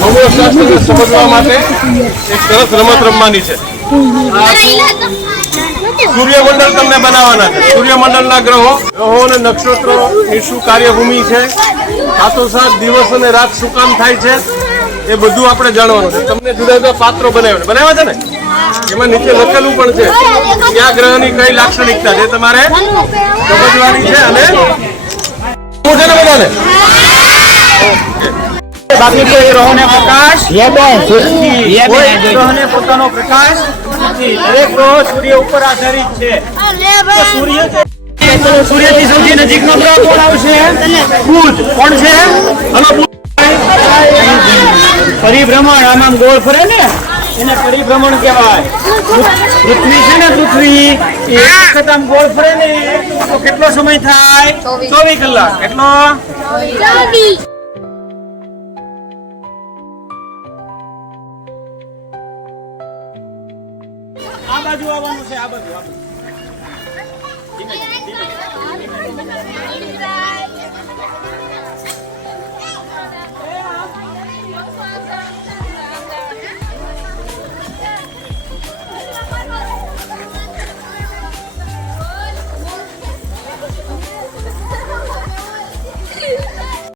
ખગોળશાસ્ત્રને સમજવા માટે એક સરસ રમત રમવાની છે. સૂર્યમંડળ તમને બનાવવાના છે. સૂર્યમંડળના ગ્રહો અને નક્ષત્રો એ શું કાર્યભૂમિ છે, સાથોસાથ દિવસ અને રાત શું કામ થાય છે, એ બધું આપણે જાણવાનું છે. તમને જુદા જુદા પાત્રો બનાવ્યા છે ને, એમાં નીચે લખેલું પણ છે કયા ગ્રહની કઈ લાક્ષણિકતા છે તમારે સમજવાની છે. અને શું છે ને બધાને બાકી કોઈ ગ્રહોને પ્રકાશ કોઈ ગ્રહોને પોતાનો પ્રકાશ નથી. દરેક ગ્રહો સૂર્ય ઉપર આધારિત છે. સૂર્યથી સૌથી નજીકનો ગ્રહ કોણ આવશે? બુધ. કોણ છે? પરિભ્રમણ, આમ ગોળ ફરે ને એને પરિભ્રમણ કહેવાય. પૃથ્વી છે ને, પૃથ્વી એક વખત આમ ગોળ ફરે ને તો કેટલો સમય થાય? 24 કલાક. કેટલો? 24. આ બાજુ આવવાનું છે, આ બાજુ. ધીમે ધીમે.